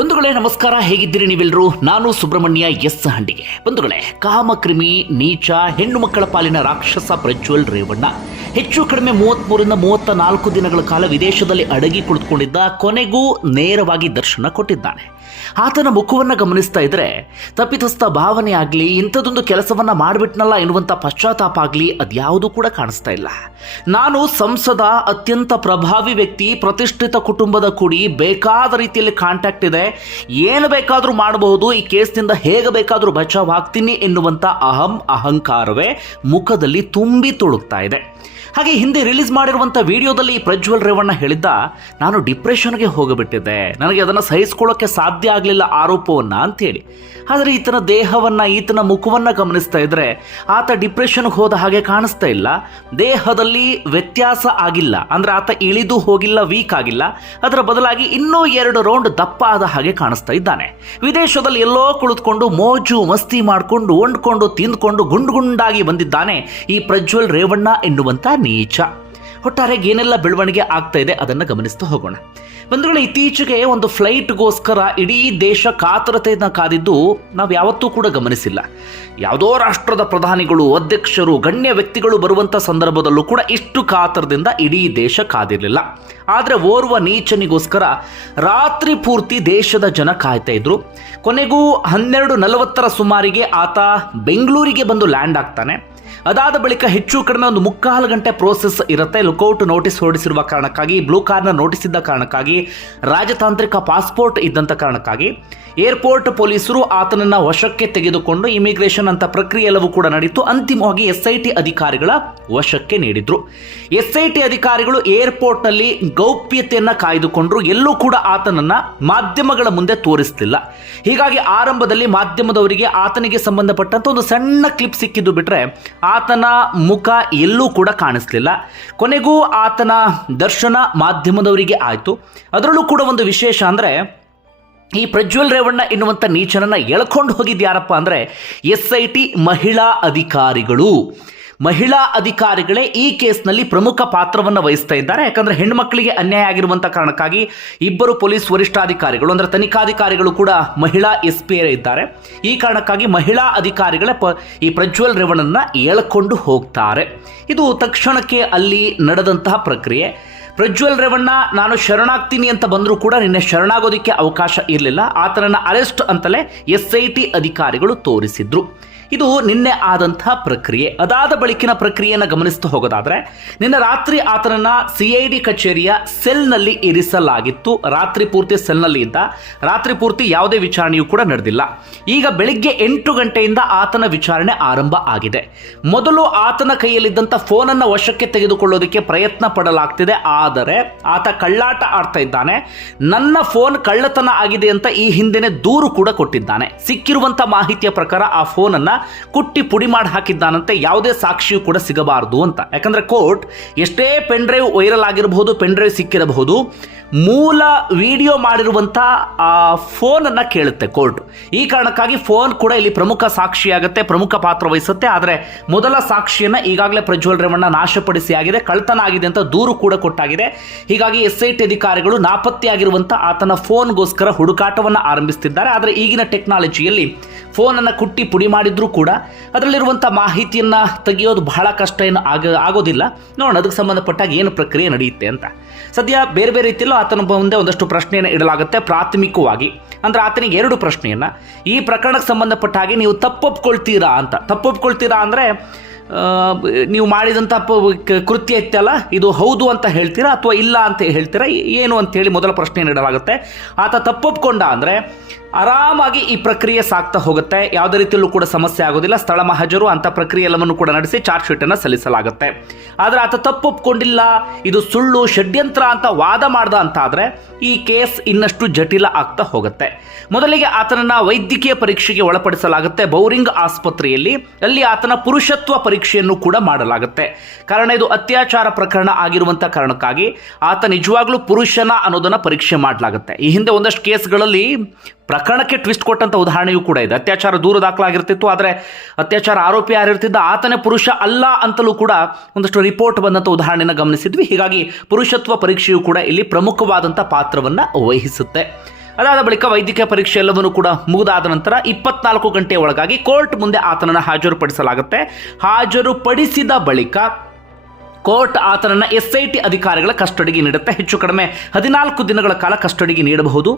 ಬಂಧುಗಳೇ, ನಮಸ್ಕಾರ. ಹೇಗಿದ್ದೀರಿ ನೀವೆಲ್ಲರೂ? ನಾನು ಸುಬ್ರಹ್ಮಣ್ಯ ಎಸ್ ಹಂಡಿಗೆ. ಬಂಧುಗಳೇ ಕಾಮಕ್ರಿಮಿ ನೀಚ, ಹೆಣ್ಣು ಮಕ್ಕಳ ಪಾಲಿನ ರಾಕ್ಷಸ ಪ್ರಜ್ವಲ್ ರೇವಣ್ಣ. ಹೆಚ್ಚು ಕಡಿಮೆ ಮೂವತ್ಮೂರಿಂದ ಮೂವತ್ತ ನಾಲ್ಕು ದಿನಗಳ ಕಾಲ ವಿದೇಶದಲ್ಲಿ ಅಡಗಿ ಕುಳಿತುಕೊಂಡಿದ್ದ ಕೊನೆಗೂ ನೇರವಾಗಿ ದರ್ಶನ ಕೊಟ್ಟಿದ್ದಾನೆ. ಆತನ ಮುಖವನ್ನು ಗಮನಿಸ್ತಾ ಇದ್ರೆ ತಪ್ಪಿತಸ್ಥ ಭಾವನೆ ಆಗಲಿ, ಇಂಥದ್ದೊಂದು ಕೆಲಸವನ್ನ ಮಾಡಿಬಿಟ್ನಲ್ಲ ಎನ್ನುವಂಥ ಪಶ್ಚಾತ್ತಾಪ ಆಗಲಿ, ಅದ್ಯಾವುದೂ ಕೂಡ ಕಾಣಿಸ್ತಾ ಇಲ್ಲ. ನಾನು ಸಂಸದ, ಅತ್ಯಂತ ಪ್ರಭಾವಿ ವ್ಯಕ್ತಿ, ಪ್ರತಿಷ್ಠಿತ ಕುಟುಂಬದ ಕೂಡಿ ಬೇಕಾದ ರೀತಿಯಲ್ಲಿ ಕಾಂಟ್ಯಾಕ್ಟ್ ಇದೆ. ಏನು ಬೇಕಾದರೂ ಮಾಡಬಹುದು, ಈ ಕೇಸ್ನಿಂದ ಹೇಗೆ ಬೇಕಾದರೂ ಬಚಾವ್ ಆಗ್ತೀನಿ ಎನ್ನುವಂಥ ಅಹಂ, ಅಹಂಕಾರವೇ ಮುಖದಲ್ಲಿ ತುಂಬಿ ತುಳುಕ್ತಾ ಇದೆ. ಹಾಗೆ ಹಿಂದೆ ರಿಲೀಸ್ ಮಾಡಿರುವಂಥ ವಿಡಿಯೋದಲ್ಲಿ ಪ್ರಜ್ವಲ್ ರೇವಣ್ಣ ಹೇಳಿದ್ದ, ನಾನು ಡಿಪ್ರೆಷನ್ಗೆ ಹೋಗಿಬಿಟ್ಟಿದ್ದೆ. ನನಗೆ ಅದನ್ನು ಸಹಿಸ್ಕೊಳ್ಳೋಕ್ಕೆ ಸಾಧ್ಯ ಆಗಲಿಲ್ಲ ಆರೋಪವನ್ನು ಅಂತೇಳಿ ಆದರೆ ಈತನ ದೇಹವನ್ನು, ಈತನ ಮುಖವನ್ನು ಗಮನಿಸ್ತಾ ಇದ್ದರೆ ಆತ ಡಿಪ್ರೆಷನ್ಗೆ ಹೋದ ಹಾಗೆ ಕಾಣಿಸ್ತಾ ಇಲ್ಲ. ದೇಹದಲ್ಲಿ ವ್ಯತ್ಯಾಸ ಆಗಿಲ್ಲ. ಅಂದರೆ ಆತ ಇಳಿದು ಹೋಗಿಲ್ಲ, ವೀಕ್ ಆಗಿಲ್ಲ. ಅದರ ಬದಲಾಗಿ ಇನ್ನೂ ಎರಡು ರೌಂಡ್ ದಪ್ಪ ಆದ ಹಾಗೆ ಕಾಣಿಸ್ತಾ ಇದ್ದಾನೆ. ವಿದೇಶದಲ್ಲಿ ಎಲ್ಲೋ ಕುಳಿತುಕೊಂಡು ಮೋಜು, ಮಸ್ತಿ ಮಾಡಿಕೊಂಡು ಒಂಡ್ಕೊಂಡು ತಿಂದ್ಕೊಂಡು ಗುಂಡು ಗುಂಡಾಗಿ ಬಂದಿದ್ದಾನೆ ಈ ಪ್ರಜ್ವಲ್ ರೇವಣ್ಣ ಎನ್ನುವಂಥ ನೀಚ. ಒಟ್ಟಾರೆ ಏನೆಲ್ಲ ಬೆಳವಣಿಗೆ ಆಗ್ತಾ ಇದೆ ಅದನ್ನು ಗಮನಿಸ್ತಾ ಹೋಗೋಣ. ಬಂಧುಗಳು, ಇತ್ತೀಚೆಗೆ ಒಂದು ಫ್ಲೈಟ್ಗೋಸ್ಕರ ಇಡೀ ದೇಶ ಕಾತರತೆಯನ್ನು ಕಾದಿದ್ದು ನಾವು ಯಾವತ್ತೂ ಕೂಡ ಗಮನಿಸಿಲ್ಲ. ಯಾವುದೋ ರಾಷ್ಟ್ರದ ಪ್ರಧಾನಿಗಳು, ಅಧ್ಯಕ್ಷರು, ಗಣ್ಯ ವ್ಯಕ್ತಿಗಳು ಬರುವಂಥ ಸಂದರ್ಭದಲ್ಲೂ ಕೂಡ ಇಷ್ಟು ಕಾತರದಿಂದ ಇಡೀ ದೇಶ ಕಾದಿರಲಿಲ್ಲ. ಆದರೆ ಓರ್ವ ನೀಚನಿಗೋಸ್ಕರ ರಾತ್ರಿ ಪೂರ್ತಿ ದೇಶದ ಜನ ಕಾಯ್ತಾ ಇದ್ರು. ಕೊನೆಗೂ ಹನ್ನೆರಡು ನಲವತ್ತರ ಸುಮಾರಿಗೆ ಆತ ಬೆಂಗಳೂರಿಗೆ ಬಂದು ಲ್ಯಾಂಡ್ ಆಗ್ತಾನೆ. ಅದಾದ ಬಳಿಕ ಹೆಚ್ಚು ಕಡಿಮೆ ಒಂದು ಮುಕ್ಕಾಲು ಗಂಟೆ ಪ್ರೋಸೆಸ್ ಇರುತ್ತೆ. ಲುಕೌಟ್ ನೋಟಿಸ್ ಹೊರಡಿಸಿರುವ ಕಾರಣಕ್ಕಾಗಿ ಬ್ಲೂ ಕಾರ್ನ ನೋಟಿಸ್ ಇದ್ದ ಕಾರಣಕ್ಕಾಗಿ, ರಾಜತಾಂತ್ರಿಕ ಪಾಸ್ಪೋರ್ಟ್ ಇದ್ದಂಥ ಕಾರಣಕ್ಕಾಗಿ ಏರ್ಪೋರ್ಟ್ ಪೊಲೀಸರು ಆತನನ್ನು ವಶಕ್ಕೆ ತೆಗೆದುಕೊಂಡು ಇಮಿಗ್ರೇಷನ್ ಅಂತ ಪ್ರಕ್ರಿಯೆ ಎಲ್ಲವೂ ಕೂಡ ನಡೆಯಿತು. ಅಂತಿಮವಾಗಿ ಎಸ್ ಐ ಟಿ ಅಧಿಕಾರಿಗಳ ವಶಕ್ಕೆ ನೀಡಿದ್ರು. ಎಸ್ ಐ ಟಿ ಅಧಿಕಾರಿಗಳು ಏರ್ಪೋರ್ಟ್ನಲ್ಲಿ ಗೌಪ್ಯತೆಯನ್ನು ಕಾಯ್ದುಕೊಂಡ್ರು. ಎಲ್ಲೂ ಕೂಡ ಆತನನ್ನು ಮಾಧ್ಯಮಗಳ ಮುಂದೆ ತೋರಿಸ್ತಿಲ್ಲ ಹೀಗಾಗಿ ಆರಂಭದಲ್ಲಿ ಮಾಧ್ಯಮದವರಿಗೆ ಆತನಿಗೆ ಸಂಬಂಧಪಟ್ಟಂತ ಒಂದು ಸಣ್ಣ ಕ್ಲಿಪ್ ಸಿಕ್ಕಿದ್ದು ಬಿಟ್ರೆ ಆತನ ಮುಖ ಎಲ್ಲೂ ಕೂಡ ಕಾಣಿಸ್ಲಿಲ್ಲ. ಕೊನೆಗೂ ಆತನ ದರ್ಶನ ಮಾಧ್ಯಮದವರಿಗೆ ಆಯಿತು. ಅದರಲ್ಲೂ ಕೂಡ ಒಂದು ವಿಶೇಷ ಅಂದರೆ, ಈ ಪ್ರಜ್ವಲ್ ರೇವಣ್ಣ ಎನ್ನುವಂಥ ನೀಚನನ್ನು ಎಳ್ಕೊಂಡು ಹೋಗಿದ್ದು ಯಾರಪ್ಪ ಅಂದರೆ, ಎಸ್ ಐ ಟಿ ಮಹಿಳಾ ಅಧಿಕಾರಿಗಳು. ಮಹಿಳಾ ಅಧಿಕಾರಿಗಳೇ ಈ ಕೇಸ್ನಲ್ಲಿ ಪ್ರಮುಖ ಪಾತ್ರವನ್ನು ವಹಿಸ್ತಾ ಇದ್ದಾರೆ. ಯಾಕಂದ್ರೆ ಹೆಣ್ಮಕ್ಳಿಗೆ ಅನ್ಯಾಯ ಆಗಿರುವಂಥ ಕಾರಣಕ್ಕಾಗಿ ಇಬ್ಬರು ಪೊಲೀಸ್ ವರಿಷ್ಠಾಧಿಕಾರಿಗಳು, ಅಂದರೆ ತನಿಖಾಧಿಕಾರಿಗಳು ಕೂಡ ಮಹಿಳಾ ಎಸ್ ಪಿ ಇದ್ದಾರೆ. ಈ ಕಾರಣಕ್ಕಾಗಿ ಮಹಿಳಾ ಅಧಿಕಾರಿಗಳೇ ಈ ಪ್ರಜ್ವಲ್ ರೇವಣ್ಣನ ಎಳ್ಕೊಂಡು ಹೋಗ್ತಾರೆ. ಇದು ತಕ್ಷಣಕ್ಕೆ ಅಲ್ಲಿ ನಡೆದಂತಹ ಪ್ರಕ್ರಿಯೆ. ಪ್ರಜ್ವಲ್ ರೇವಣ್ಣ, ನಾನು ಶರಣಾಗ್ತೀನಿ ಅಂತ ಬಂದರೂ ಕೂಡ ನಿನ್ನೆ ಶರಣಾಗೋದಕ್ಕೆ ಅವಕಾಶ ಇರಲಿಲ್ಲ. ಆತನನ್ನು ಅರೆಸ್ಟ್ ಅಂತಲೇ ಎಸ್ ಐ ಟಿ ಅಧಿಕಾರಿಗಳು ತೋರಿಸಿದ್ರು. ಇದು ನಿನ್ನೆ ಆದಂಥ ಪ್ರಕ್ರಿಯೆ. ಅದಾದ ಬಳಿಕಿನ ಪ್ರಕ್ರಿಯೆಯನ್ನು ಗಮನಿಸ್ತಾ ಹೋಗೋದಾದ್ರೆ, ನಿನ್ನೆ ರಾತ್ರಿ ಆತನನ್ನ ಸಿ ಐ ಡಿ ಕಚೇರಿಯ ಸೆಲ್ನಲ್ಲಿ ಇರಿಸಲಾಗಿತ್ತು. ರಾತ್ರಿ ಪೂರ್ತಿ ಸೆಲ್ನಲ್ಲಿ ಇದ್ದ. ರಾತ್ರಿ ಪೂರ್ತಿ ಯಾವುದೇ ವಿಚಾರಣೆಯೂ ಕೂಡ ನಡೆದಿಲ್ಲ. ಈಗ ಬೆಳಿಗ್ಗೆ ಎಂಟು ಗಂಟೆಯಿಂದ ಆತನ ವಿಚಾರಣೆ ಆರಂಭ ಆಗಿದೆ. ಮೊದಲು ಆತನ ಕೈಯಲ್ಲಿದ್ದಂಥ ಫೋನನ್ನು ವಶಕ್ಕೆ ತೆಗೆದುಕೊಳ್ಳೋದಕ್ಕೆ ಪ್ರಯತ್ನ ಪಡಲಾಗ್ತಿದೆ. ಆದರೆ, ಆತ ಕಳ್ಳಾಟ ಆಡ್ತಾ ಇದ್ದಾನೆ. ನನ್ನ ಫೋನ್ ಕಳ್ಳತನ ಆಗಿದೆ ಅಂತ ಈ ಹಿಂದೆನೆ ದೂರು ಕೂಡ ಕೊಟ್ಟಿದ್ದಾನೆ. ಸಿಕ್ಕಿರುವಂತ ಮಾಹಿತಿಯ ಪ್ರಕಾರ ಆ ಫೋನನ್ನ ಕುಟ್ಟಿ ಪುಡಿ ಮಾಡಿ ಹಾಕಿದ್ದಾನಂತೆ ಯಾವುದೇ ಸಾಕ್ಷಿಯೂ ಕೂಡ ಸಿಗಬಾರದು ಅಂತ. ಯಾಕಂದ್ರೆ ಕೋರ್ಟ್ ಎಷ್ಟೇ ಪೆನ್ ಡ್ರೈವ್ ವೈರಲ್ ಆಗಿರಬಹುದು, ಪೆನ್ ಡ್ರೈವ್ ಸಿಕ್ಕಿರಬಹುದು, ಮೂಲ ವಿಡಿಯೋ ಮಾಡಿರುವಂಥ ಆ, ಫೋನನ್ನು ಕೇಳುತ್ತೆ ಕೋರ್ಟ್. ಈ ಕಾರಣಕ್ಕಾಗಿ ಫೋನ್ ಕೂಡ ಇಲ್ಲಿ ಪ್ರಮುಖ ಸಾಕ್ಷಿಯಾಗುತ್ತೆ, ಪ್ರಮುಖ ಪಾತ್ರ ವಹಿಸುತ್ತೆ. ಆದರೆ ಮೊದಲ ಸಾಕ್ಷಿಯನ್ನು ಈಗಾಗಲೇ ಪ್ರಜ್ವಲ್ ರೇವಣ್ಣ ನಾಶಪಡಿಸಿ ಆಗಿದೆ ಕಳ್ತನ ಆಗಿದೆ ಅಂತ ದೂರು ಕೂಡ ಕೊಟ್ಟಾಗಿದೆ. ಹೀಗಾಗಿ ಎಸ್ ಐ ಟಿ ಅಧಿಕಾರಿಗಳು ನಾಪತ್ತೆಯಾಗಿರುವಂಥ ಆತನ ಫೋನ್ಗೋಸ್ಕರ ಹುಡುಕಾಟವನ್ನು ಆರಂಭಿಸುತ್ತಿದ್ದಾರೆ ಆದರೆ ಈಗಿನ ಟೆಕ್ನಾಲಜಿಯಲ್ಲಿ ಫೋನನ್ನು ಕುಟ್ಟಿ ಪುಡಿ ಮಾಡಿದ್ರೂ ಕೂಡ ಅದರಲ್ಲಿರುವಂಥ ಮಾಹಿತಿಯನ್ನು ತೆಗೆಯೋದು ಬಹಳ ಕಷ್ಟ ಏನು ಆಗ ಆಗೋದಿಲ್ಲ. ನೋಡೋಣ, ಅದಕ್ಕೆ ಸಂಬಂಧಪಟ್ಟಾಗ ಏನು ಪ್ರಕ್ರಿಯೆ ನಡೆಯುತ್ತೆ ಅಂತ. ಸದ್ಯ ಬೇರೆ ಬೇರೆ ರೀತಿಯಲ್ಲೂ ಆತನ ಮುಂದೆ ಒಂದಷ್ಟು ಪ್ರಶ್ನೆಯನ್ನು ಇಡಲಾಗುತ್ತೆ ಪ್ರಾಥಮಿಕವಾಗಿ. ಅಂದರೆ ಆತನಿಗೆ ಎರಡು ಪ್ರಶ್ನೆಯನ್ನು. ಈ ಪ್ರಕರಣಕ್ಕೆ ಸಂಬಂಧಪಟ್ಟ ಹಾಗೆ ನೀವು ತಪ್ಪೊಪ್ಕೊಳ್ತೀರಾ ಅಂತ. ತಪ್ಪೊಪ್ಕೊಳ್ತೀರಾ ಅಂದರೆ ನೀವು ಮಾಡಿದಂಥ ಕೃತ್ಯ ಇತ್ತಲ್ಲ, ಇದು ಹೌದು ಅಂತ ಹೇಳ್ತೀರಾ ಅಥವಾ ಇಲ್ಲ ಅಂತ ಹೇಳ್ತೀರಾ? ಏನು ಅಂತೇಳಿ ಮೊದಲ ಪ್ರಶ್ನೆ ನೀಡಲಾಗುತ್ತೆ. ಆತ ತಪ್ಪೊಪ್ಕೊಂಡ ಅಂದರೆ ಆರಾಮಾಗಿ ಈ ಪ್ರಕ್ರಿಯೆ ಸಾಗ್ತಾ ಹೋಗುತ್ತೆ. ಯಾವುದೇ ರೀತಿಯಲ್ಲೂ ಕೂಡ ಸಮಸ್ಯೆ ಆಗೋದಿಲ್ಲ. ಸ್ಥಳ ಮಹಜರು ಅಂತ ಪ್ರಕ್ರಿಯೆ ಎಲ್ಲವನ್ನು ಕೂಡ ನಡೆಸಿ ಚಾರ್ಜ್ ಶೀಟನ್ನು ಸಲ್ಲಿಸಲಾಗುತ್ತೆ. ಆದರೆ ಆತ ತಪ್ಪೊಪ್ಕೊಂಡಿಲ್ಲ. ಇದು ಸುಳ್ಳು, ಷಡ್ಯಂತ್ರ ಅಂತ ವಾದ ಮಾಡ್ದ ಅಂತ ಆದರೆ ಈ ಕೇಸ್ ಇನ್ನಷ್ಟು ಜಟಿಲ ಆಗ್ತಾ ಹೋಗುತ್ತೆ. ಮೊದಲಿಗೆ ಆತನನ್ನು ವೈದ್ಯಕೀಯ ಪರೀಕ್ಷೆಗೆ ಒಳಪಡಿಸಲಾಗುತ್ತೆ ಬೌರಿಂಗ್ ಆಸ್ಪತ್ರೆಯಲ್ಲಿ. ಅಲ್ಲಿ ಆತನ ಪುರುಷತ್ವ ಪರೀಕ್ಷೆಯನ್ನು ಕೂಡ ಮಾಡಲಾಗುತ್ತೆ. ಕಾರಣ ಇದು ಅತ್ಯಾಚಾರ ಪ್ರಕರಣ ಆಗಿರುವಂಥ ಕಾರಣಕ್ಕಾಗಿ ಆತ ನಿಜವಾಗ್ಲೂ ಪುರುಷನ ಅನ್ನೋದನ್ನ ಪರೀಕ್ಷೆ ಮಾಡಲಾಗುತ್ತೆ. ಈ ಹಿಂದೆ ಒಂದಷ್ಟು ಕೇಸ್ಗಳಲ್ಲಿ ಪ್ರಕರಣಕ್ಕೆ ಟ್ವಿಸ್ಟ್ ಕೊಟ್ಟಂತ ಉದಾಹರಣೆಯೂ ಕೂಡ ಇದೆ. ಅತ್ಯಾಚಾರ ದೂರ ದಾಖಲಾಗಿರ್ತಿತ್ತು, ಆದರೆ ಅತ್ಯಾಚಾರ ಆರೋಪಿ ಯಾರಿರ್ತಿದ್ದ ಆತನೇ ಪುರುಷ ಅಲ್ಲ ಅಂತಲೂ ಕೂಡ ಒಂದಷ್ಟು ರಿಪೋರ್ಟ್ ಬಂದಂಥ ಉದಾಹರಣೆನ ಗಮನಿಸಿದ್ವಿ. ಹೀಗಾಗಿ ಪುರುಷತ್ವ ಪರೀಕ್ಷೆಯು ಕೂಡ ಇಲ್ಲಿ ಪ್ರಮುಖವಾದಂಥ ಪಾತ್ರವನ್ನು ವಹಿಸುತ್ತೆ. ಅದಾದ ಬಳಿಕ ವೈದ್ಯಕೀಯ ಪರೀಕ್ಷೆ ಎಲ್ಲವನ್ನು ಕೂಡ ಮುಗಿದಾದ ನಂತರ ಇಪ್ಪತ್ನಾಲ್ಕು ಗಂಟೆಯ ಒಳಗಾಗಿ ಕೋರ್ಟ್ ಮುಂದೆ ಆತನನ್ನು ಹಾಜರುಪಡಿಸಲಾಗುತ್ತೆ. ಹಾಜರುಪಡಿಸಿದ ಬಳಿಕ ಕೋರ್ಟ್ ಆತನನ್ನು ಎಸ್ ಐ ಟಿ ಅಧಿಕಾರಿಗಳ ಕಸ್ಟಡಿಗೆ ನೀಡುತ್ತೆ. ಹೆಚ್ಚು ಕಡಿಮೆ ಹದಿನಾಲ್ಕು ದಿನಗಳ ಕಾಲ ಕಸ್ಟಡಿಗೆ ನೀಡಬಹುದು.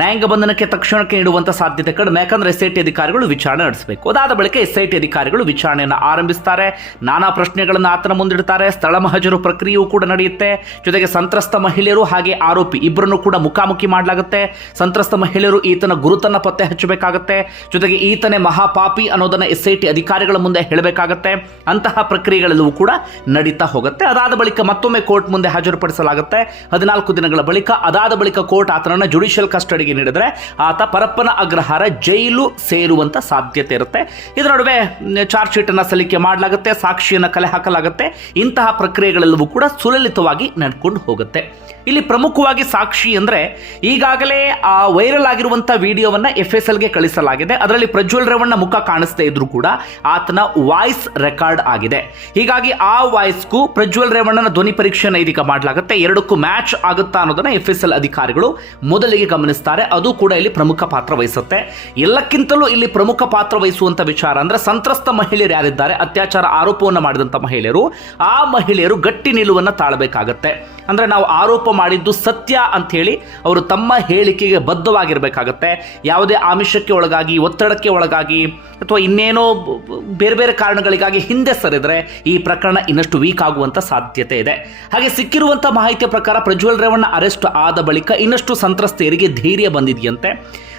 ನ್ಯಾಯಾಂಗ ಬಂಧನಕ್ಕೆ ತಕ್ಷಣಕ್ಕೆ ನೀಡುವಂಥ ಸಾಧ್ಯತೆ ಕಡಿಮೆ. ಯಾಕಂದರೆ ಎಸ್ ಐ ಟಿ ಅಧಿಕಾರಿಗಳು ವಿಚಾರಣೆ ನಡೆಸಬೇಕು. ಅದಾದ ಬಳಿಕ ಎಸ್ ಐ ಟಿ ಅಧಿಕಾರಿಗಳು ವಿಚಾರಣೆಯನ್ನು ಆರಂಭಿಸ್ತಾರೆ. ನಾನಾ ಪ್ರಶ್ನೆಗಳನ್ನು ಆತನ ಮುಂದಿಡ್ತಾರೆ. ಸ್ಥಳ ಮಹಜರು ಪ್ರಕ್ರಿಯೆಯೂ ಕೂಡ ನಡೆಯುತ್ತೆ. ಜೊತೆಗೆ ಸಂತ್ರಸ್ತ ಮಹಿಳೆಯರು ಹಾಗೆ ಆರೋಪಿ ಇಬ್ಬರನ್ನು ಕೂಡ ಮುಖಾಮುಖಿ ಮಾಡಲಾಗುತ್ತೆ. ಸಂತ್ರಸ್ತ ಮಹಿಳೆಯರು ಈತನ ಗುರುತನ್ನ ಪತ್ತೆ ಹಚ್ಚಬೇಕಾಗುತ್ತೆ. ಜೊತೆಗೆ ಈತನೇ ಮಹಾಪಾಪಿ ಅನ್ನೋದನ್ನ ಎಸ್ ಐ ಟಿ ಅಧಿಕಾರಿಗಳ ಮುಂದೆ ಹೇಳಬೇಕಾಗತ್ತೆ. ಅಂತಹ ಪ್ರಕ್ರಿಯೆಗಳೆಲ್ಲವೂ ಕೂಡ ನಡೀತಾ ಹೋಗುತ್ತೆ. ಅದಾದ ಬಳಿಕ ಮತ್ತೊಮ್ಮೆ ಕೋರ್ಟ್ ಮುಂದೆ ಹಾಜರುಪಡಿಸಲಾಗುತ್ತೆ. ಹದಿನಾಲ್ಕು ದಿನಗಳ ಬಳಿಕ ಅದಾದ ಬಳಿಕ ಕೋರ್ಟ್ ಆತನನ್ನು ಜುಡಿಷಿಯಲ್ ಕಸ್ಟಡಿಗೆ ನೀಡಿದ್ರೆ ಆತ ಪರಪ್ಪನ ಅಗ್ರಹಾರ ಜೈಲು ಸೇರುವಂತ ಸಾಧ್ಯತೆ ಇರುತ್ತೆ. ಇದರ ನಡುವೆ ಚಾರ್ಜ್ ಶೀಟ್ ಅನ್ನ ಸಲ್ಲಿಕೆ ಮಾಡಲಾಗುತ್ತೆ, ಸಾಕ್ಷಿಯನ್ನು ಕಲೆ ಹಾಕಲಾಗುತ್ತೆ. ಇಂತಹ ಪ್ರಕ್ರಿಯೆಗಳೆಲ್ಲವೂ ಕೂಡ ಸುಲಲಿತವಾಗಿ ನಡ್ಕೊಂಡು ಹೋಗುತ್ತೆ. ಇಲ್ಲಿ ಪ್ರಮುಖವಾಗಿ ಸಾಕ್ಷಿ ಅಂದ್ರೆ ಈಗಾಗಲೇ ಆ ವೈರಲ್ ಆಗಿರುವಂತಹ ವಿಡಿಯೋವನ್ನ ಎಫ್ ಎಸ್ ಎಲ್ಗೆ ಕಳಿಸಲಾಗಿದೆ. ಅದರಲ್ಲಿ ಪ್ರಜ್ವಲ್ ರೇವಣ್ಣ ಮುಖ ಕಾಣಿಸ್ತಾ ಇದ್ರು ಕೂಡ ಆತನ ವಾಯ್ಸ್ ರೆಕಾರ್ಡ್ ಆಗಿದೆ. ಹೀಗಾಗಿ ಆ ವಾಯ್ಸ್ಗೂ ಪ್ರಜ್ವಲ್ ರೇವಣ್ಣನ ಧ್ವನಿ ಪರೀಕ್ಷೆಯನ್ನು ಇದೀಗ ಮಾಡಲಾಗುತ್ತೆ. ಎರಡಕ್ಕೂ ಮ್ಯಾಚ್ ಆಗುತ್ತಾ ಅನ್ನೋದನ್ನ ಎಫ್ ಎಸ್ ಎಲ್ ಅಧಿಕಾರಿಗಳು ಮೊದಲಿಗೆ ಗಮನಿಸ್ತಾರೆ. ಅದು ಕೂಡ ಇಲ್ಲಿ ಪ್ರಮುಖ ಪಾತ್ರ ವಹಿಸುತ್ತೆ. ಎಲ್ಲಕ್ಕಿಂತಲೂ ಇಲ್ಲಿ ಪ್ರಮುಖ ಪಾತ್ರ ವಹಿಸುವಂತ ವಿಚಾರ ಅಂದ್ರೆ ಸಂತ್ರಸ್ತ ಮಹಿಳೆಯರು ಯಾರಿದ್ದಾರೆ? ಅತ್ಯಾಚಾರ ಆರೋಪವನ್ನು ಮಾಡಿದಂತ ಮಹಿಳೆಯರು. ಆ ಮಹಿಳೆಯರು ಗಟ್ಟಿ ನಿಲುವನ್ನು ತಾಳಬೇಕಾಗತ್ತೆ. ಅಂದ್ರೆ ನಾವು ಆರೋಪ ಮಾಡಿದ್ದು ಸತ್ಯ ಅಂತ ಹೇಳಿ ಅವರು ತಮ್ಮ ಹೇಳಿಕೆಗೆ ಬದ್ಧವಾಗಿರಬೇಕಾಗತ್ತೆ. ಯಾವುದೇ ಆಮಿಷಕ್ಕೆ ಒಳಗಾಗಿ, ಒತ್ತಡಕ್ಕೆ ಒಳಗಾಗಿ ಅಥವಾ ಇನ್ನೇನೋ ಬೇರೆ ಬೇರೆ ಕಾರಣಗಳಿಗಾಗಿ ಹಿಂದೆ ಸರಿದ್ರೆ ಈ ಪ್ರಕರಣ ಇನ್ನಷ್ಟು ವೀಕ್ ಆಗುವಂತ ಸಾಧ್ಯತೆ ಇದೆ. ಹಾಗೆ ಸಿಕ್ಕಿರುವಂತ ಮಾಹಿತಿಯ ಪ್ರಕಾರ ಪ್ರಜ್ವಲ್ ರೇವಣ್ಣ ಅರೆಸ್ಟ್ ಆದ ಬಳಿಕ ಇನ್ನಷ್ಟು ಸಂತ್ರಸ್ತೆಯರಿಗೆ ಧೈರ್ಯ ಬಂದಿದೆಯಂತೆ.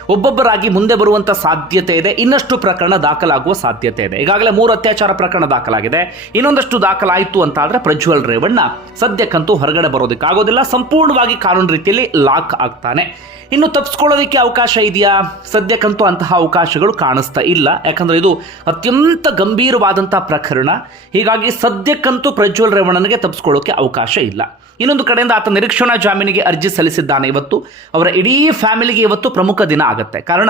ಒಬ್ಬೊಬ್ಬರಾಗಿ ಮುಂದೆ ಬರುವಂತ ಸಾಧ್ಯತೆ ಇದೆ. ಇನ್ನಷ್ಟು ಪ್ರಕರಣ ದಾಖಲಾಗುವ ಸಾಧ್ಯತೆ ಇದೆ. ಈಗಾಗಲೇ ಮೂರು ಅತ್ಯಾಚಾರ ಪ್ರಕರಣ ದಾಖಲಾಗಿದೆ. ಇನ್ನೊಂದಷ್ಟು ದಾಖಲಾಯಿತು ಅಂತ ಆದ್ರೆ ಪ್ರಜ್ವಲ್ ರೇವಣ್ಣ ಸದ್ಯಕ್ಕಂತೂ ಹೊರಗಡೆ ಬರೋದಕ್ಕಾಗೋದಿಲ್ಲ. ಸಂಪೂರ್ಣವಾಗಿ ಕಾನೂನು ರೀತಿಯಲ್ಲಿ ಲಾಕ್ ಆಗ್ತಾನೆ. ಇನ್ನು ತಪ್ಪಿಸ್ಕೊಳ್ಳೋದಕ್ಕೆ ಅವಕಾಶ ಇದೆಯಾ? ಸದ್ಯಕ್ಕಂತೂ ಅಂತಹ ಅವಕಾಶಗಳು ಕಾಣಿಸ್ತಾ ಇಲ್ಲ. ಯಾಕಂದ್ರೆ ಇದು ಅತ್ಯಂತ ಗಂಭೀರವಾದಂಥ ಪ್ರಕರಣ. ಹೀಗಾಗಿ ಸದ್ಯಕ್ಕಂತೂ ಪ್ರಜ್ವಲ್ ರೇವಣ್ಣನಿಗೆ ತಪ್ಪಿಸ್ಕೊಳ್ಳೋಕೆ ಅವಕಾಶ ಇಲ್ಲ. ಇನ್ನೊಂದು ಕಡೆಯಿಂದ ಆತ ನಿರೀಕ್ಷಣಾ ಜಾಮೀನಿಗೆ ಅರ್ಜಿ ಸಲ್ಲಿಸಿದ್ದಾನೆ ಇವತ್ತು. ಅವರ ಇಡೀ ಫ್ಯಾಮಿಲಿಗೆ ಇವತ್ತು ಪ್ರಮುಖ ದಿನ ಆಗುತ್ತೆ. ಕಾರಣ,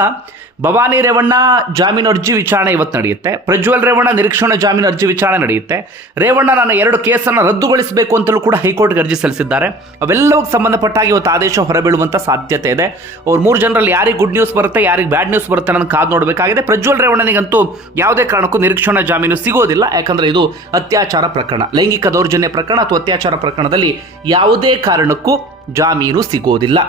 ಭವಾನಿ ರೇವಣ್ಣ ಜಾಮೀನು ಅರ್ಜಿ ವಿಚಾರಣೆ ಇವತ್ತು ನಡೆಯುತ್ತೆ. ಪ್ರಜ್ವಲ್ ರೇವಣ್ಣ ನಿರೀಕ್ಷಣಾ ಜಾಮೀನು ಅರ್ಜಿ ವಿಚಾರಣೆ ನಡೆಯುತ್ತೆ. ರೇವಣ್ಣ ನನ್ನ ಎರಡು ಕೇಸನ್ನು ರದ್ದುಗೊಳಿಸಬೇಕು ಅಂತಲೂ ಕೂಡ ಹೈಕೋರ್ಟ್ಗೆ ಅರ್ಜಿ ಸಲ್ಲಿಸಿದ್ದಾರೆ. ಅವೆಲ್ಲವಕ್ಕೆ ಸಂಬಂಧಪಟ್ಟಾಗಿ ಇವತ್ತು ಆದೇಶ ಹೊರಬೀಳುವಂಥ ಸಾಧ್ಯತೆ ಇದೆ. ಅವ್ರು ಮೂರು ಜನರಲ್ಲಿ ಯಾರಿಗೆ ಗುಡ್ ನ್ಯೂಸ್ ಬರುತ್ತೆ, ಯಾರಿಗೆ ಬ್ಯಾಡ್ ನ್ಯೂಸ್ ಬರುತ್ತೆ ಅನ್ನೋದು ಕಾದು ನೋಡಬೇಕಾಗಿದೆ. ಪ್ರಜ್ವಲ್ ರೇವಣ್ಣನಿಗಂತೂ ಯಾವುದೇ ಕಾರಣಕ್ಕೂ ನಿರೀಕ್ಷಣಾ ಜಾಮೀನು ಸಿಗೋದಿಲ್ಲ. ಯಾಕಂದರೆ ಇದು ಅತ್ಯಾಚಾರ ಪ್ರಕರಣ. ಲೈಂಗಿಕ ದೌರ್ಜನ್ಯ ಪ್ರಕರಣ ಅಥವಾ ಅತ್ಯಾಚಾರ ಪ್ರಕರಣದಲ್ಲಿ ಯಾವುದೇ ಕಾರಣಕ್ಕೂ ಜಾಮೀನು ಸಿಗೋದಿಲ್ಲ.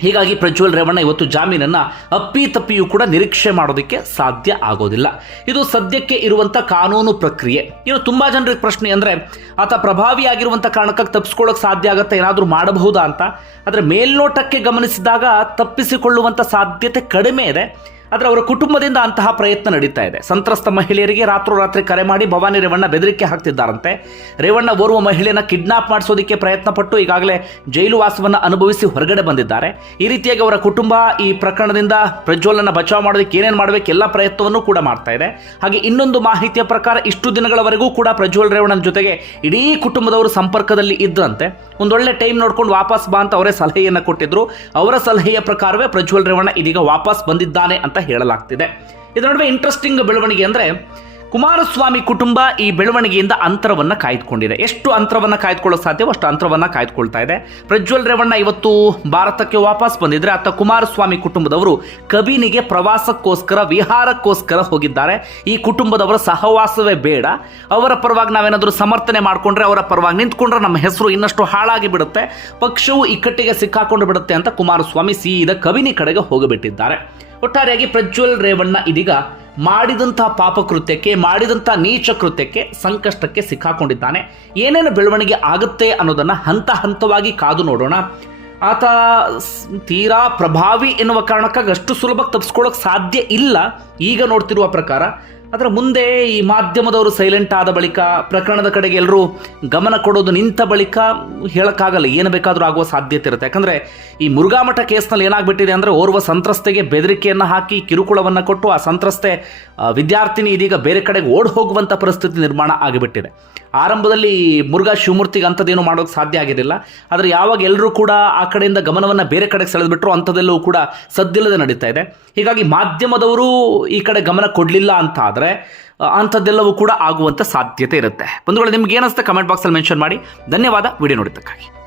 ಹೀಗಾಗಿ ಪ್ರಜ್ವಲ್ ರೇವಣ್ಣ ಇವತ್ತು ಜಾಮೀನನ್ನು ಅಪ್ಪಿ ತಪ್ಪಿಯೂ ಕೂಡ ನಿರೀಕ್ಷೆ ಮಾಡೋದಕ್ಕೆ ಸಾಧ್ಯ ಆಗೋದಿಲ್ಲ. ಇದು ಸದ್ಯಕ್ಕೆ ಇರುವಂತ ಕಾನೂನು ಪ್ರಕ್ರಿಯೆ. ಇನ್ನು ತುಂಬಾ ಜನರಿಗೆ ಪ್ರಶ್ನೆ ಅಂದ್ರೆ, ಆತ ಪ್ರಭಾವಿಯಾಗಿರುವಂಥ ಕಾರಣಕ್ಕಾಗಿ ತಪ್ಪಿಸ್ಕೊಳ್ಳೋಕೆ ಸಾಧ್ಯ ಆಗುತ್ತೆ? ಏನಾದರೂ ಮಾಡಬಹುದಾ ಅಂತ? ಆದರೆ ಮೇಲ್ನೋಟಕ್ಕೆ ಗಮನಿಸಿದಾಗ ತಪ್ಪಿಸಿಕೊಳ್ಳುವಂಥ ಸಾಧ್ಯತೆ ಕಡಿಮೆ ಇದೆ. ಆದರೆ ಅವರ ಕುಟುಂಬದಿಂದ ಅಂತಹ ಪ್ರಯತ್ನ ನಡೀತಾ ಇದೆ. ಸಂತ್ರಸ್ತ ಮಹಿಳೆಯರಿಗೆ ರಾತ್ರೋರಾತ್ರಿ ಕರೆ ಮಾಡಿ ಭವಾನಿ ರೇವಣ್ಣ ಬೆದರಿಕೆ ಹಾಕ್ತಿದ್ದಾರಂತೆ. ರೇವಣ್ಣ ಓರ್ವ ಮಹಿಳೆಯನ್ನ ಕಿಡ್ನಾಪ್ ಮಾಡಿಸೋದಕ್ಕೆ ಪ್ರಯತ್ನ ಪಟ್ಟು ಈಗಾಗಲೇ ಜೈಲು ವಾಸವನ್ನು ಅನುಭವಿಸಿ ಹೊರಗಡೆ ಬಂದಿದ್ದಾರೆ. ಈ ರೀತಿಯಾಗಿ ಅವರ ಕುಟುಂಬ ಈ ಪ್ರಕರಣದಿಂದ ಪ್ರಜ್ವಲನ್ನ ಬಚಾವ್ ಮಾಡೋದಕ್ಕೆ ಏನೇನು ಮಾಡಬೇಕು ಎಲ್ಲ ಪ್ರಯತ್ನವನ್ನು ಕೂಡ ಮಾಡ್ತಾ ಇದೆ. ಹಾಗೆ ಇನ್ನೊಂದು ಮಾಹಿತಿಯ ಪ್ರಕಾರ ಇಷ್ಟು ದಿನಗಳವರೆಗೂ ಕೂಡ ಪ್ರಜ್ವಲ್ ರೇವಣ್ಣನ ಜೊತೆಗೆ ಇಡೀ ಕುಟುಂಬದವರು ಸಂಪರ್ಕದಲ್ಲಿ ಇದ್ರಂತೆ. ಒಂದೊಳ್ಳೆ ಟೈಮ್ ನೋಡ್ಕೊಂಡು ವಾಪಸ್ ಬಾ ಅಂತ ಅವರೇ ಸಲಹೆಯನ್ನು ಕೊಟ್ಟಿದ್ರು. ಅವರ ಸಲಹೆಯ ಪ್ರಕಾರವೇ ಪ್ರಜ್ವಲ್ ರೇವಣ್ಣ ಇದೀಗ ವಾಪಸ್ ಬಂದಿದ್ದಾನೆ ಅಂತ ಹೇಳಲಾಗ್ತಿದೆ. ಇದರ ನಡುವೆ ಇಂಟ್ರೆಸ್ಟಿಂಗ್ ಬೆಳವಣಿಗೆ ಅಂದ್ರೆ ಕುಮಾರಸ್ವಾಮಿ ಕುಟುಂಬ ಈ ಬೆಳವಣಿಗೆಯಿಂದ ಅಂತರವನ್ನು ಕಾಯ್ದುಕೊಂಡಿದೆ. ಎಷ್ಟು ಅಂತರವನ್ನು ಕಾಯ್ದುಕೊಳ್ಳೋ ಸಾಧ್ಯವೋ ಅಷ್ಟು ಅಂತರವನ್ನು ಕಾಯ್ದುಕೊಳ್ತಾ ಇದೆ. ಪ್ರಜ್ವಲ್ ರೇವಣ್ಣ ಇವತ್ತು ಭಾರತಕ್ಕೆ ವಾಪಸ್ ಬಂದಿದ್ರೆ ಅತ್ತ ಕುಮಾರಸ್ವಾಮಿ ಕುಟುಂಬದವರು ಕಬಿನಿಗೆ ಪ್ರವಾಸಕ್ಕೋಸ್ಕರ, ವಿಹಾರಕ್ಕೋಸ್ಕರ ಹೋಗಿದ್ದಾರೆ. ಈ ಕುಟುಂಬದವರ ಸಹವಾಸವೇ ಬೇಡ. ಅವರ ಪರವಾಗಿ ನಾವೇನಾದರೂ ಸಮರ್ಥನೆ ಮಾಡಿಕೊಂಡ್ರೆ ಅವರ ಪರವಾಗಿ ನಿಂತ್ಕೊಂಡ್ರೆ ನಮ್ಮ ಹೆಸರು ಇನ್ನಷ್ಟು ಹಾಳಾಗಿ ಬಿಡುತ್ತೆ. ಪಕ್ಷವು ಇಕ್ಕಟ್ಟಿಗೆ ಸಿಕ್ಕಾಕೊಂಡು ಬಿಡುತ್ತೆ ಅಂತ ಕುಮಾರಸ್ವಾಮಿ ಸೀದಾ ಕಬಿನಿ ಕಡೆಗೆ ಹೋಗಿಬಿಟ್ಟಿದ್ದಾರೆ. ಒಟ್ಟಾರೆಯಾಗಿ ಪ್ರಜ್ವಲ್ ರೇವಣ್ಣ ಇದೀಗ ಮಾಡಿದಂತಹ ಪಾಪಕೃತ್ಯಕ್ಕೆ ಮಾಡಿದಂತಹ ನೀಚ ಕೃತ್ಯಕ್ಕೆ ಸಂಕಷ್ಟಕ್ಕೆ ಸಿಕ್ಕಾಕೊಂಡಿದ್ದಾನೆ. ಏನೇನು ಬೆಳವಣಿಗೆ ಆಗುತ್ತೆ ಅನ್ನೋದನ್ನ ಹಂತ ಹಂತವಾಗಿ ಕಾದು ನೋಡೋಣ. ಆತ ತೀರಾ ಪ್ರಭಾವಿ ಎನ್ನುವ ಕಾರಣಕ್ಕಾಗಿ ಅಷ್ಟು ಸುಲಭಕ್ಕೆ ತಪ್ಪಿಸ್ಕೊಳ್ಳೋಕೆ ಸಾಧ್ಯ ಇಲ್ಲ. ಈಗ ನೋಡ್ತಿರುವ ಪ್ರಕಾರ ಅದರ ಮುಂದೆ ಈ ಮಾಧ್ಯಮದವರು ಸೈಲೆಂಟ್ ಆದ ಬಳಿಕ ಪ್ರಕರಣದ ಕಡೆಗೆ ಎಲ್ಲರೂ ಗಮನ ಕೊಡೋದು ನಿಂತ ಬಳಿಕ ಹೇಳೋಕ್ಕಾಗಲ್ಲ, ಏನು ಬೇಕಾದರೂ ಆಗುವ ಸಾಧ್ಯತೆ ಇರುತ್ತೆ. ಯಾಕಂದರೆ ಈ ಮುರುಘಾಮಠ ಕೇಸ್ನಲ್ಲಿ ಏನಾಗ್ಬಿಟ್ಟಿದೆ ಅಂದರೆ ಓರ್ವ ಸಂತ್ರಸ್ತೆಗೆ ಬೆದರಿಕೆಯನ್ನು ಹಾಕಿ ಕಿರುಕುಳವನ್ನು ಕೊಟ್ಟು ಆ ಸಂತ್ರಸ್ತೆ ವಿದ್ಯಾರ್ಥಿನಿ ಇದೀಗ ಬೇರೆ ಕಡೆಗೆ ಓಡ್ ಹೋಗುವಂಥ ಪರಿಸ್ಥಿತಿ ನಿರ್ಮಾಣ ಆಗಿಬಿಟ್ಟಿದೆ. ಆರಂಭದಲ್ಲಿ ಮುರುಘಾ ಶಿವಮೂರ್ತಿಗೆ ಅಂಥದ್ದೇನು ಮಾಡೋಕೆ ಸಾಧ್ಯ ಆಗಿರಲಿಲ್ಲ. ಆದರೆ ಯಾವಾಗ ಎಲ್ಲರೂ ಕೂಡ ಆ ಕಡೆಯಿಂದ ಗಮನವನ್ನು ಬೇರೆ ಕಡೆಗೆ ಸೆಳೆದ್ಬಿಟ್ರು, ಅಂಥದ್ದೆಲ್ಲವೂ ಕೂಡ ಸದ್ದಿಲ್ಲದೆ ನಡೀತಾ ಇದೆ. ಹೀಗಾಗಿ ಮಾಧ್ಯಮದವರು ಈ ಕಡೆ ಗಮನ ಕೊಡಲಿಲ್ಲ ಅಂತ ಆದರೆ ಅಂಥದ್ದೆಲ್ಲವೂ ಕೂಡ ಆಗುವಂಥ ಸಾಧ್ಯತೆ ಇರುತ್ತೆ. ಬಂಧುಗಳು, ನಿಮ್ಗೆ ಏನಿಸುತ್ತೆ ಕಮೆಂಟ್ ಬಾಕ್ಸಲ್ಲಿ ಮೆನ್ಷನ್ ಮಾಡಿ. ಧನ್ಯವಾದ. ವಿಡಿಯೋ ನೋಡಿದ್ದಕ್ಕಾಗಿ.